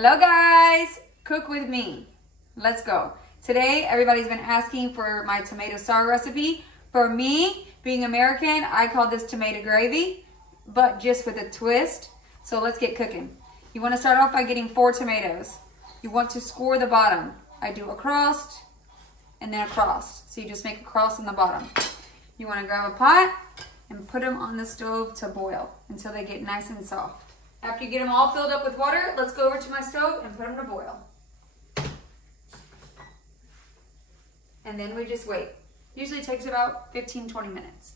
Hello guys, cook with me. Let's go. Today, everybody's been asking for my tomato Saar recipe. For me, being American, I call this tomato gravy, but just with a twist. So let's get cooking. You want to start off by getting 4 tomatoes. You want to score the bottom. I do across and then across. So you just make a cross on the bottom. You want to grab a pot and put them on the stove to boil until they get nice and soft. After you get them all filled up with water, let's go over to my stove and put them to boil. And then we just wait. Usually takes about 15-20 minutes.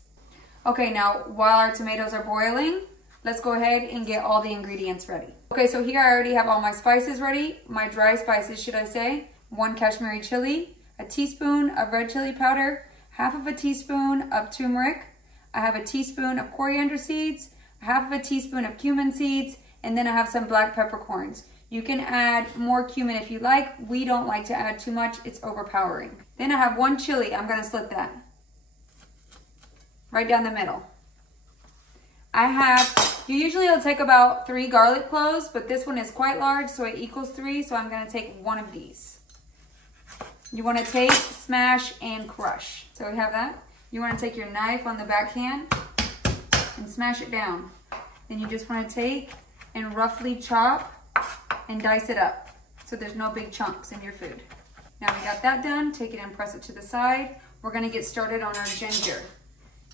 Okay, now while our tomatoes are boiling, let's go ahead and get all the ingredients ready. Okay, so here I already have all my spices ready. My dry spices, should I say. 1 Kashmiri chili, a teaspoon of red chili powder, half of a teaspoon of turmeric. I have a teaspoon of coriander seeds, half of a teaspoon of cumin seeds, and then I have some black peppercorns. You can add more cumin if you like. We don't like to add too much, it's overpowering. Then I have 1 chili, I'm gonna slit that. Right down the middle. You usually will take about 3 garlic cloves, but this one is quite large, so it equals 3, so I'm gonna take 1 of these. You wanna take, smash, and crush. So we have that. You wanna take your knife on the backhand and smash it down. Then you just wanna take and roughly chop and dice it up so there's no big chunks in your food. Now we got that done, take it and press it to the side. We're gonna get started on our ginger.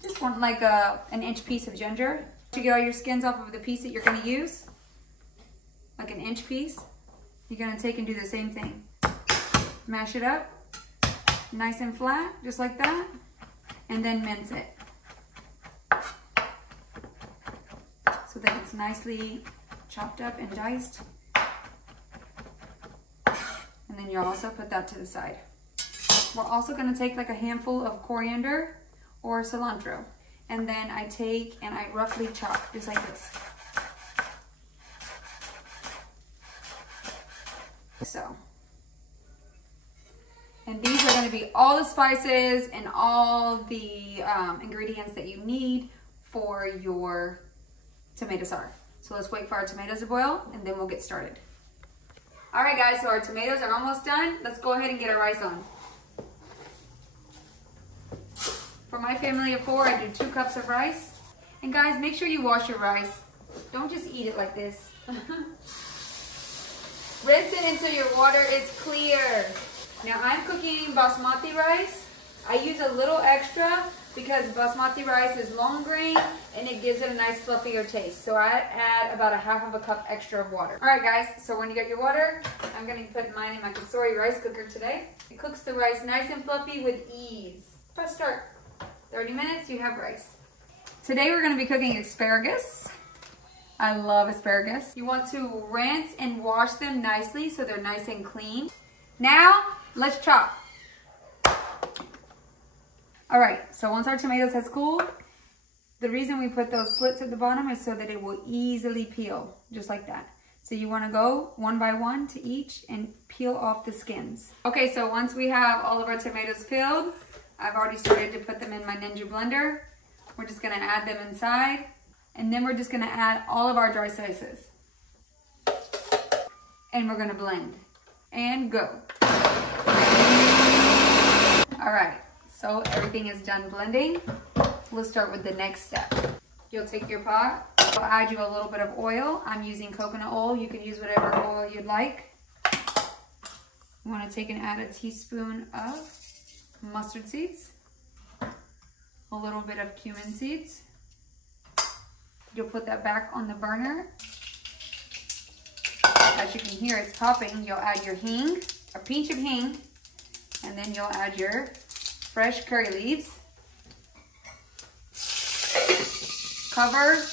Just want like an inch piece of ginger. To get all your skins off of the piece that you're gonna use, like an inch piece, you're gonna take and do the same thing. Mash it up, nice and flat, just like that, and then mince it. So that it's nicely chopped up and diced. And then you also put that to the side. We're also gonna take like a handful of coriander or cilantro. And then I take and I roughly chop, just like this. So. And these are gonna be all the spices and all the ingredients that you need for your tomato Saar. So let's wait for our tomatoes to boil and then we'll get started. All right guys, so our tomatoes are almost done. Let's go ahead and get our rice on. For my family of 4, I do 2 cups of rice. And guys, make sure you wash your rice. Don't just eat it like this. Rinse it until your water is clear. Now I'm cooking basmati rice. I use a little extra because basmati rice is long grain and it gives it a nice fluffier taste. So I add about 1/2 cup extra of water. All right guys, so when you get your water, I'm gonna put mine in my kasori rice cooker today. It cooks the rice nice and fluffy with ease. Press start. 30 minutes, you have rice. Today we're gonna be cooking asparagus. I love asparagus. You want to rinse and wash them nicely so they're nice and clean. Now, let's chop. All right, so once our tomatoes has cooled, the reason we put those slits at the bottom is so that it will easily peel, just like that. So you wanna go 1 by 1 to each and peel off the skins. Okay, so once we have all of our tomatoes peeled, I've already started to put them in my Ninja blender. We're just gonna add them inside, and then we're just gonna add all of our dry slices. And we're gonna blend, and go. All right. So everything is done blending. We'll start with the next step. You'll take your pot. I'll add you a little bit of oil. I'm using coconut oil. You can use whatever oil you'd like. You want to take and add a teaspoon of mustard seeds. A little bit of cumin seeds. You'll put that back on the burner. As you can hear, it's popping. You'll add your hing, a pinch of hing, and then you'll add your fresh curry leaves. Cover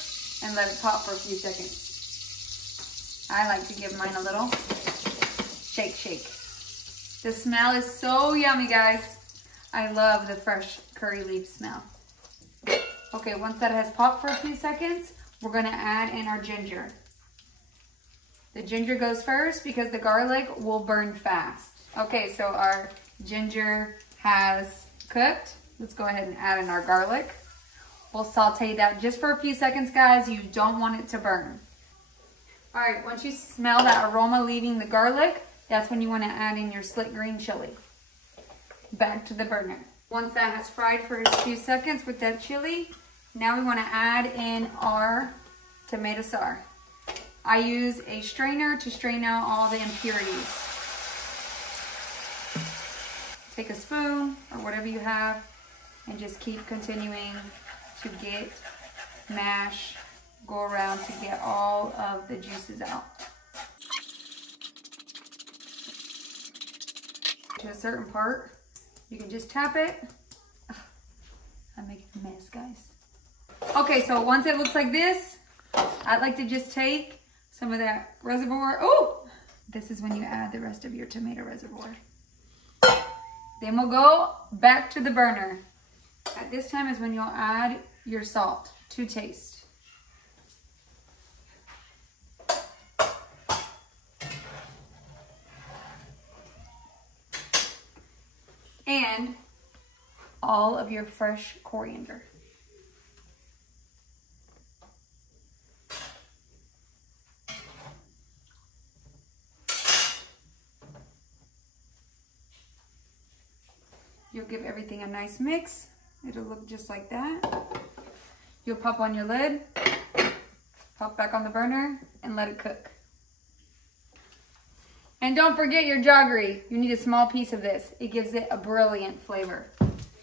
and let it pop for a few seconds. I like to give mine a little shake, shake. The smell is so yummy, guys. I love the fresh curry leaf smell. Okay, once that has popped for a few seconds, we're gonna add in our ginger. The ginger goes first because the garlic will burn fast. Okay, so our ginger has cooked. Let's go ahead and add in our garlic. We'll saute that just for a few seconds, guys. You don't want it to burn. All right, once you smell that aroma leaving the garlic, that's when you want to add in your slit green chili. Back to the burner. Once that has fried for a few seconds with that chili, now we want to add in our tomato Saar. I use a strainer to strain out all the impurities. Take a spoon or whatever you have and just keep continuing to mash, go around to get all of the juices out. To a certain part, you can just tap it. I'm making a mess, guys. Okay, so once it looks like this, I'd like to just take some of that reservoir. Oh, this is when you add the rest of your tomato reservoir. Then we'll go back to the burner. At this time is when you'll add your salt to taste. And all of your fresh coriander. You'll give everything a nice mix. It'll look just like that. You'll pop on your lid, pop back on the burner, and let it cook. And don't forget your jaggery. You need a small piece of this. It gives it a brilliant flavor.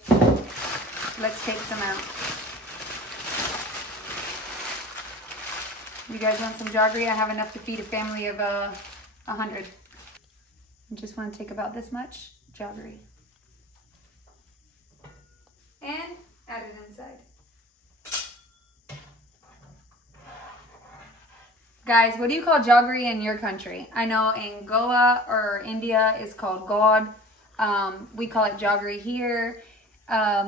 Let's take some out. You guys want some jaggery? I have enough to feed a family of 100. I just want to take about this much jaggery. And add it inside. Guys, what do you call jaggery in your country? I know in Goa or India it's called god. We call it jaggery here.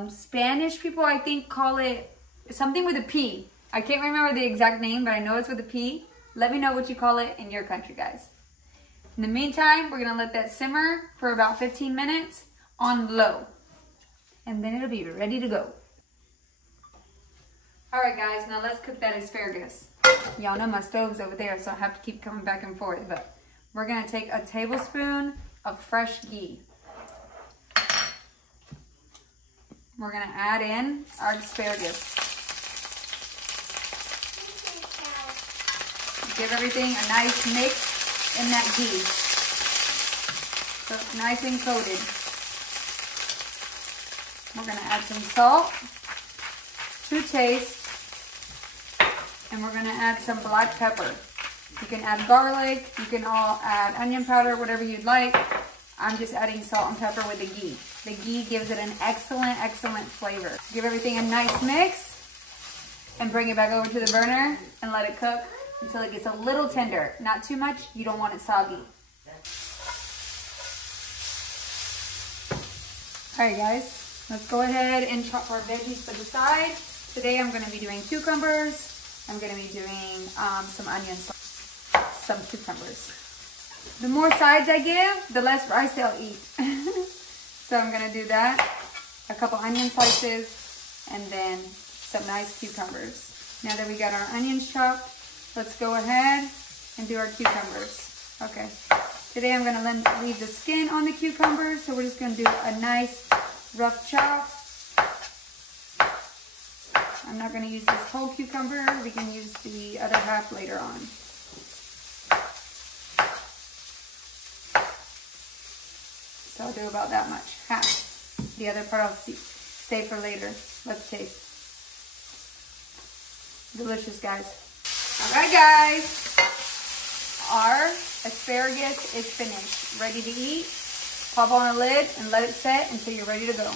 Spanish people, I think, call it something with a P. I can't remember the exact name, but I know it's with a P. Let me know what you call it in your country, guys. In the meantime, we're gonna let that simmer for about 15 minutes on low. And then it'll be ready to go. All right, guys, now let's cook that asparagus. Y'all know my stove's over there, so I have to keep coming back and forth, but we're gonna take a tablespoon of fresh ghee. We're gonna add in our asparagus. Give everything a nice mix in that ghee, so it's nice and coated. We're gonna add some salt to taste, and we're gonna add some black pepper. You can add garlic, you can all add onion powder, whatever you'd like. I'm just adding salt and pepper with the ghee. The ghee gives it an excellent, excellent flavor. Give everything a nice mix and bring it back over to the burner and let it cook until it gets a little tender. Not too much, you don't want it soggy. All right, guys. Let's go ahead and chop our veggies to the side. Today I'm going to be doing cucumbers. I'm going to be doing some onions, some cucumbers. The more sides I give, the less rice they'll eat. So I'm going to do that. A couple onion slices and then some nice cucumbers. Now that we got our onions chopped, let's go ahead and do our cucumbers. Okay. Today I'm going to leave the skin on the cucumbers, so we're just going to do a nice rough chop. I'm not going to use this whole cucumber. We can use the other half later on. So I'll do about that much, half. The other part I'll save for later. Let's taste. Delicious, guys. All right, guys. Our asparagus is finished. Ready to eat. Pop on a lid and let it set until you're ready to go.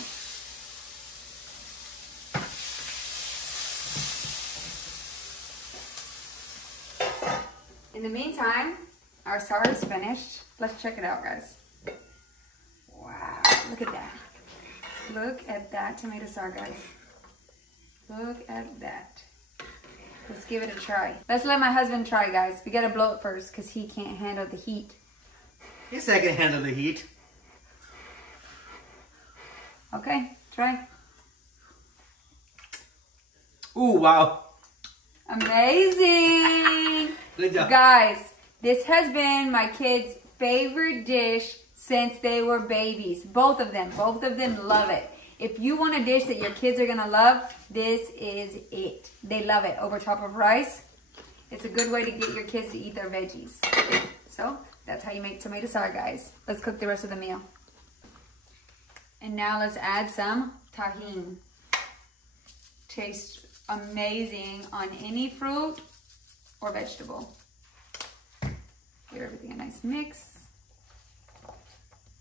In the meantime, our Saar is finished. Let's check it out, guys. Wow, look at that. Look at that tomato Saar, guys. Look at that. Let's give it a try. Let's let my husband try, guys. We gotta blow it first because he can't handle the heat. Yes, I can handle the heat. Okay, try. Ooh, wow. Amazing. Good job. Guys, this has been my kids' favorite dish since they were babies. Both of them love it. If you want a dish that your kids are gonna love, this is it. They love it. Over top of rice. It's a good way to get your kids to eat their veggies. So that's how you make tomato Saar, guys. Let's cook the rest of the meal. And now let's add some tahini. Tastes amazing on any fruit or vegetable. Give everything a nice mix.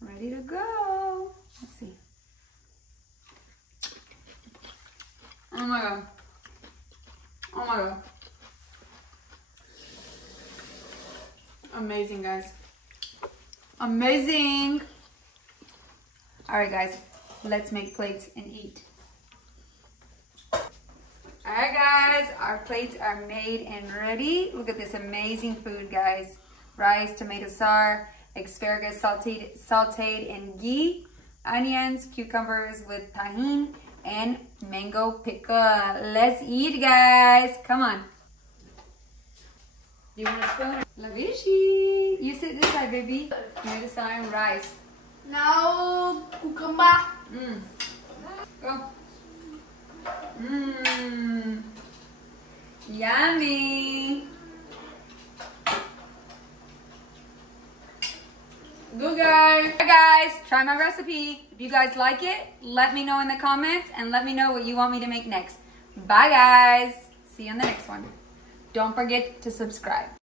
Ready to go. Let's see. Oh my God. Oh my God. Amazing, guys. Amazing. All right, guys. Let's make plates and eat. All right, guys. Our plates are made and ready. Look at this amazing food, guys. Rice, tomato Saar, asparagus sauteed in ghee, onions, cucumbers with tahini, and mango pickle. Let's eat, guys. Come on. Do you want a spoon? Lavishi. You sit this side, baby. Tomato Saar and rice. Now, cucumber. Go. Yummy. Good, guys. Hey guys, try my recipe. If you guys like it, let me know in the comments and let me know what you want me to make next. Bye, guys. See you on the next one. Don't forget to subscribe.